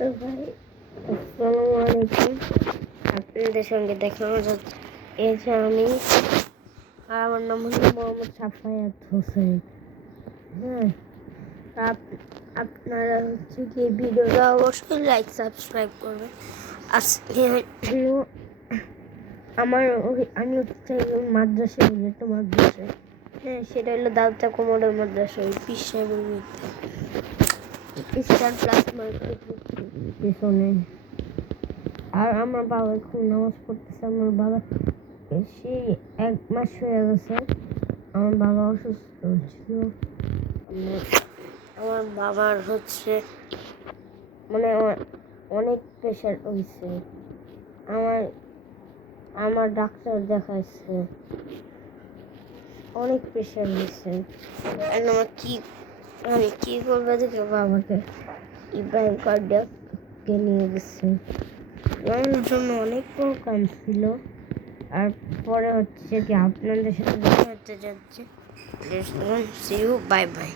তো ভাই আসসালামু আলাইকুম। আপনাদের সঙ্গে দেখা যাচ্ছে এই যে আমি আর আমার নাম হলো মোহাম্মদ সাফায়াত হোসেন। হ্যাঁ, আপনারা হচ্ছে কি ভিডিওটা অবশ্যই লাইক সাবস্ক্রাইব করবেন। আজকে আমি হচ্ছে মাদ্রাসায় যেত মাদ্রাসায়। হ্যাঁ, সেটা হলো দাউদা কোমরের মাদ্রাসা পীর সাহেবের স্টার প্লাস মার্কেট পিছনে। আর আমার বাবা এখন নামাজ পড়তেছে। আমার বাবা সেই 1 মাস হয়ে গেছে আমার বাবা অসুস্থ ছিল। আমার বাবার হচ্ছে মানে অনেক প্রেশার হয়েছে। আমার ডাক্তার দেখাইছে, অনেক প্রেশার হয়েছে। আমি কি করবো দেখে বাবাকে ইব্রাহিম কার্ডিয়াককে নিয়ে গেছে। আমার জন্য অনেক প্রোগ্রাম ছিল। আর পরে হচ্ছে কি আপনাদের সাথে দেখা হতে যাচ্ছে। See you, bye by.